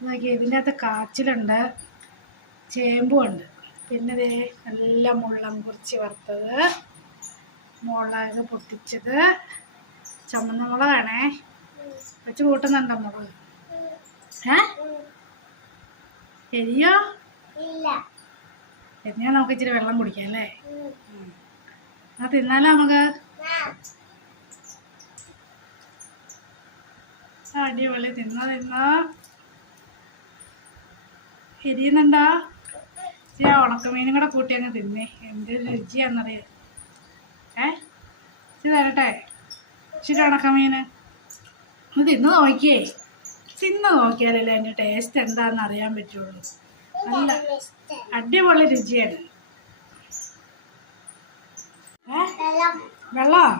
നോക്കി ഇതിന്റെ അകത്ത് കാച്ചിലുണ്ട് ചേമ്പുണ്ട്. പിന്നെ ദേ നല്ല മുള്ളം കുറിച്ച് വറുത്തത് മുളക് പൊട്ടിച്ചത്. ചുമന്ന മുളകാണേ. വെച്ച് കൂട്ടുന്നുണ്ടോ മുളക്? ഏ? എരിയോ? എന്നാ നമുക്ക് ഇച്ചിരി വെള്ളം കുടിക്കാം അല്ലേ? അത് തിന്നാലോ നമുക്ക്? അടിപൊളി. തിന്നോ തിന്നോ. എരിയുന്നുണ്ടോ ആ ഉണക്കമീനും കൂടെ കൂട്ടി അങ്ങ് തിന്നേ. എന്ത് രുചിയാണെന്നറിയാം ഏ? ഇച്ചിരി തരട്ടെ? ഇച്ചിരി ഉണക്കമീന്. ഒന്ന് തിന്ന് നോക്കിയേ. തിന്ന് നോക്കിയാലല്ലേ അതിന്റെ ടേസ്റ്റ് എന്താണെന്ന് അറിയാൻ പറ്റുള്ളൂ. നല്ല അടിപൊളി രുചിയാണ്. വെള്ളം?